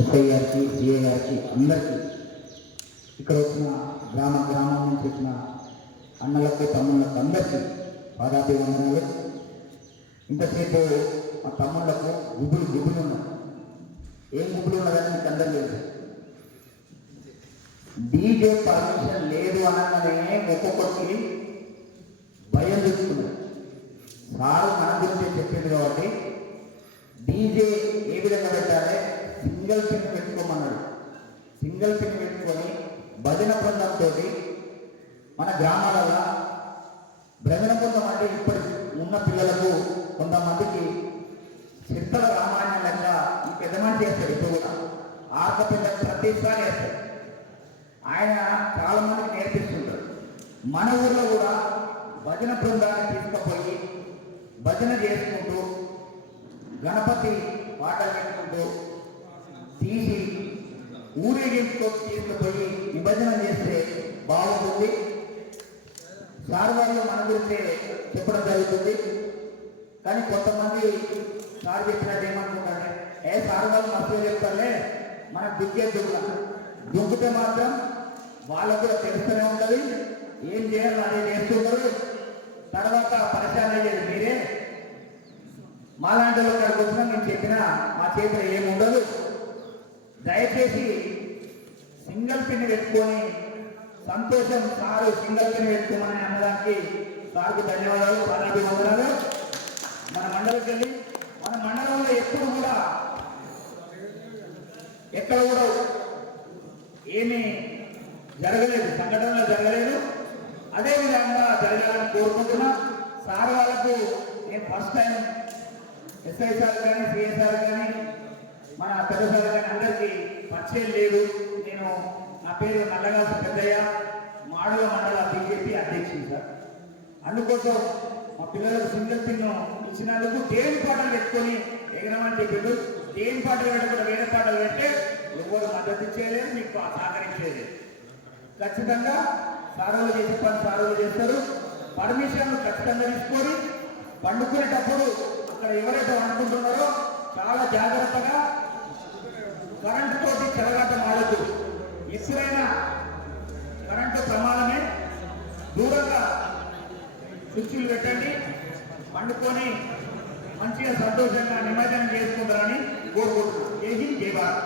SI గారికి, CI గారికి, అందరికీ ఇక్కడ వచ్చిన గ్రామం నుంచి వచ్చిన అన్నలకు, తమ్ముళ్ళకు అందరికీ పాదాభివందనాలు. ఇంతసేపు మా తమ్ముళ్ళకు గుబులు ఉన్నాయి. ఏం గుబులు ఉన్నదని మీకు అందరూ లేదు. డీజే పర్మిషన్ లేదు అనగానే ఒక్కొక్కరికి భయం చూసుకున్నారు. సారు మన గురించి చెప్పింది కాబట్టి డీజే ఏ విధంగా పెట్టాలి, సింగిల్ పిన్ పెట్టుకోమన్నాడు. సింగిల్ పిన్ పెట్టుకొని భజన బృందంతో మన గ్రామాలలో భజన బృందం అంటే ఇప్పటి ఉన్న పిల్లలకు కొంతమందికి చిత్తల రామాయణం లెక్క ఈ పెద్దమని చేస్తాడు. ఇప్పుడు కూడా ఆర్క పిల్లలు ప్రతిసారి వేస్తాడు. ఆయన చాలా మందికి నేర్పిస్తుంటారు. మన ఊర్లో కూడా భజన బృందాన్ని తీసుకుపోయి భజన చేసుకుంటూ గణపతి పాటలు పెట్టుకుంటూ తీసి ఊరేగింపుతో తీసుకుపోయి విభజన చేస్తే బాగుంటుంది. సార్ వాళ్ళు మన గురించి చెప్పడం జరుగుతుంది. కానీ కొంతమంది సార్ చెప్పినట్టు ఏమనుకుంటారే, సార్ వాళ్ళు మస్తు చెప్తారులే, మనకు దుంకితే మాత్రం వాళ్ళకు కూడా తెలుస్తూనే ఉంటుంది. ఏం చేయాలో అదే చేస్తుంటారు. తర్వాత పరిచయం అయ్యేది మీరే. మాలాంటి ఇక్కడికి వచ్చినా నేను చెప్పినా మా చేతిలో ఏముండదు. దయచేసి సింగిల్ పిన్ పెట్టుకొని సంతోషం సారు సింగిల్ పిన్ పెట్టుకోమని అన్నదానికి సార్కు ధన్యవాదాలు, పాదాభివందనాలు. మన మండలికి వెళ్ళి మన మండలంలో ఎప్పుడు కూడా ఎక్కడ కూడా ఏమీ జరగలేదు, సంఘటనలు జరగలేదు. అదేవిధంగా జరగాలని కోరుకుంటున్నా. సార్ వాళ్ళకు నేను ఫస్ట్ టైం ఎస్ఐ సార్ కానీ, సిఐ సార్ కానీ, మన పెద్ద సార్ కానీ అందరికీ పరిచయం లేదు. నేను నా పేరు నల్లగాసు పెద్దయ్య, మాడుల మండల బీజేపీ అధ్యక్షుడు సార్. అందుకోసం మా పిల్లలకు సింగిల్ పిన్ ఇచ్చినందుకు దేని పాటలు పెట్టుకొని ఎగరమని చెప్పిండు. దేని పాటలు పెట్టకుండా వేరే పాటలు పెడితే ఎవరు మద్దతు ఇచ్చేయలేదు, మీకు సహకరించేది. ఖచ్చితంగా సారులు చేసే పని సారులు చేస్తారు. పర్మిషన్లు ఖచ్చితంగా తీసుకొని పండుకునేటప్పుడు అక్కడ ఎవరైతే అనుకుంటున్నారో చాలా జాగ్రత్తగా కరెంటు తోటి చెలగాట మాడద్దు. ఎప్పుడైనా కరెంటు ప్రమాదమే, దూరంగా స్విచ్లు పెట్టండి. పండుకొని మంచిగా సంతోషంగా నిమజ్జనం చేసుకుంటారని కోరుకుంటున్నాను. జై హింద్, జై భారత్.